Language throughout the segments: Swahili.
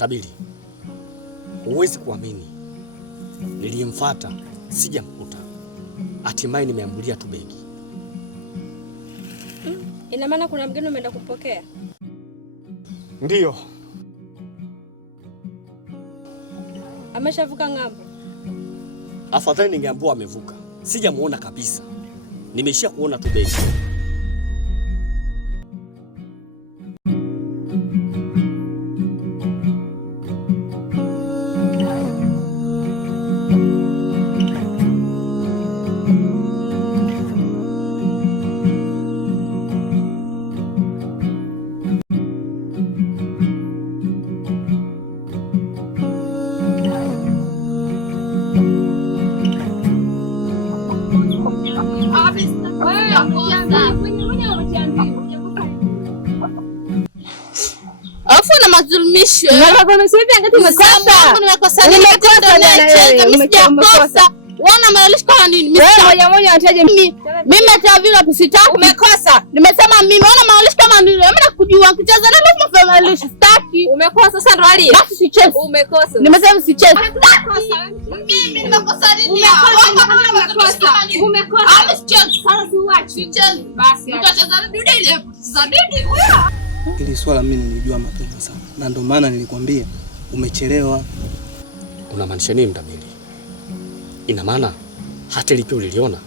Mtabiri, huwezi kuamini, nilimfuata sijamkuta, hatimaye nimeambulia tu begi. Ina maana kuna mgeni umeenda kupokea? Ndiyo. Ameshavuka ng'ambo? Afadhali ningeambiwa amevuka, sijamuona kabisa, nimeishia kuona tu begi. Umekosa. Nimesema mimi ona maolishi kama ndio. Mimi nakujua kucheza na lazima maolishi sitaki. Umekosa sasa ndo hali. Basi sicheze. Umekosa. Nimesema sicheze. Mimi nimekosa nini? Umekosa. Umekosa. Sicheze. Sasa siuachi. Sicheze. Basi tutacheza dude ile. Sasa dude huyo. Ili swala mimi nilijua mapema sana. Na ndio maana nilikwambia umechelewa. Unamaanisha nini Mtabiri? Ina maana hata ile pia uliliona?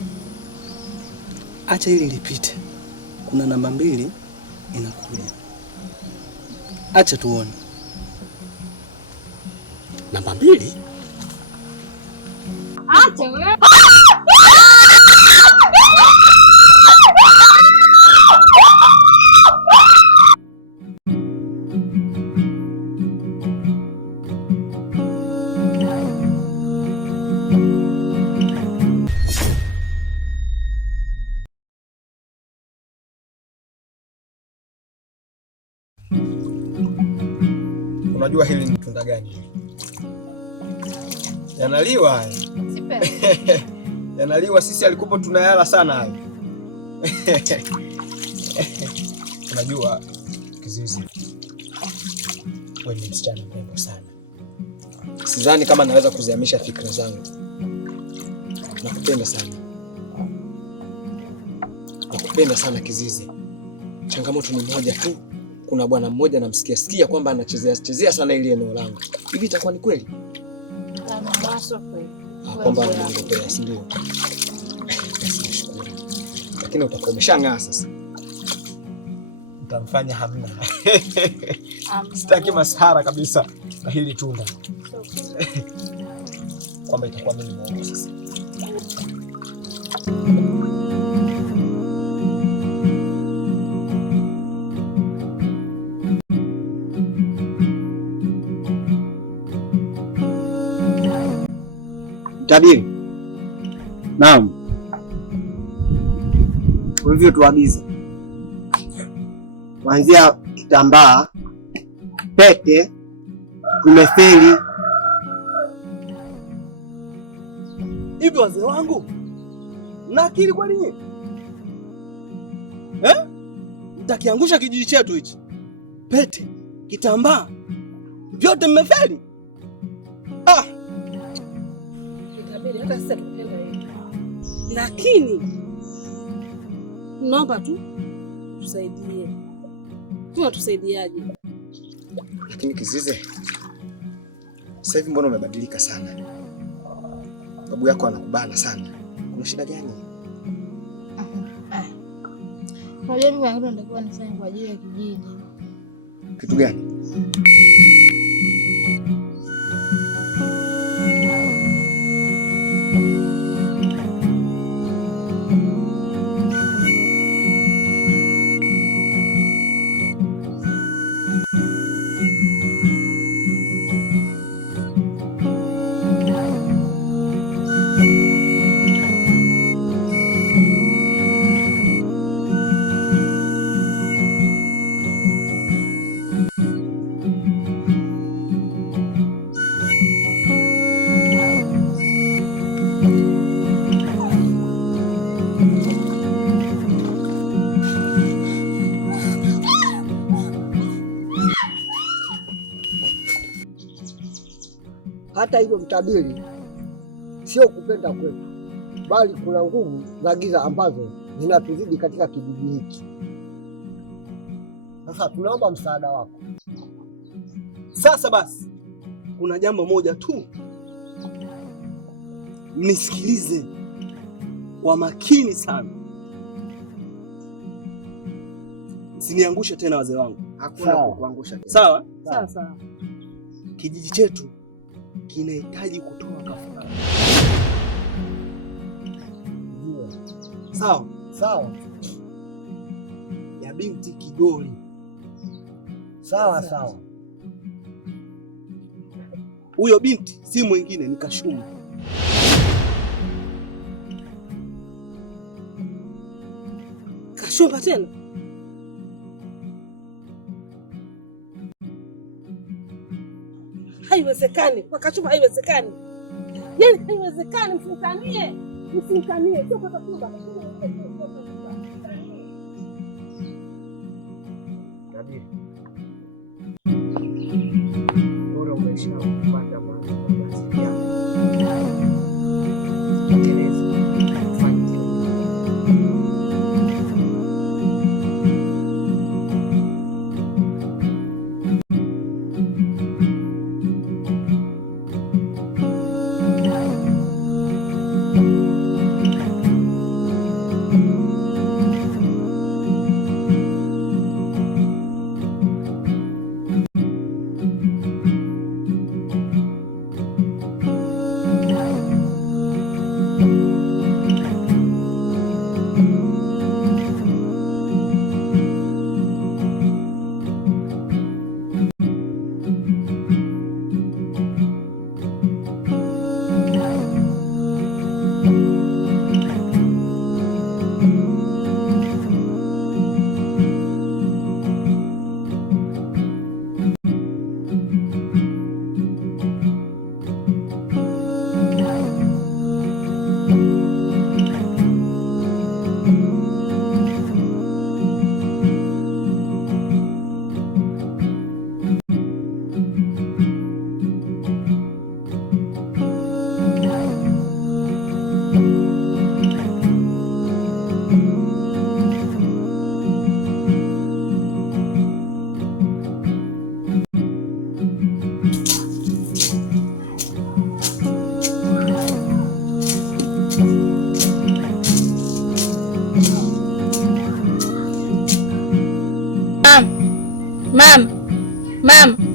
Acha hili lipite. Kuna namba 2 inakuja. Acha tuone. Namba 2? Acha wewe. Unajua hili ni tunda gani hili? Yanaliwa haya. Sipe. Yanaliwa, sisi alikupo tunayala sana haya. Unajua Kizizi, wewe ni msichana mrembo sana. Sidhani kama naweza kuzihamisha fikra zangu. Nakupenda sana. Nakupenda sana Kizizi. Changamoto ni moja tu. Kuna bwana mmoja namsikia kwamba anachezea sana ile eneo langu. Hivi itakuwa ni kweli? Kwamba anaongopea, si ndio? Nashukuru. Lakini utakuwa umeshang'aa sasa. Utamfanya hamna. Sitaki masahara kabisa na hili tunda. Kwamba itakuwa mimi mwongo sasa. Mtabiri. Naam. Wewe tuagize. Kuanzia kitambaa, pete, tumefeli. Hivi wazee wangu, mna akili kwa nini? Mtakiangusha kijiji chetu hichi. Pete, kitambaa, vyote mmefeli. Hata sasa tupenda hivi. Lakini naomba tu tusaidie. Tunatusaidiaje? Lakini Kizize, sasa hivi mbona umebadilika sana? Babu yako anakubana sana. Kuna shida gani? Unajua mimi wangu ndio nafanya kwa ajili ya kijiji. Kitu gani? Hata hivyo mtabiri, sio kupenda kwetu, bali kuna nguvu za giza ambazo zinatuzidi katika kijiji hiki. Sasa tunaomba msaada wako. Sasa basi, kuna jambo moja tu, mnisikilize kwa makini sana, msiniangushe tena wazee wangu. Hakuna kukuangusha tena. Sawa? Sawa. Kijiji chetu kinahitaji kutoa kafara. Sawa? Sawa. Ya binti Kigoli. Sawa. Huyo binti si mwingine ni Kashumba. Kashumba tena? Haiwezekani. Kwa Kashumba haiwezekani. Yaani haiwezekani, msimkanie. Sio kwa Kashumba. Kabisa. Bora umeshapata basi yako. Mam.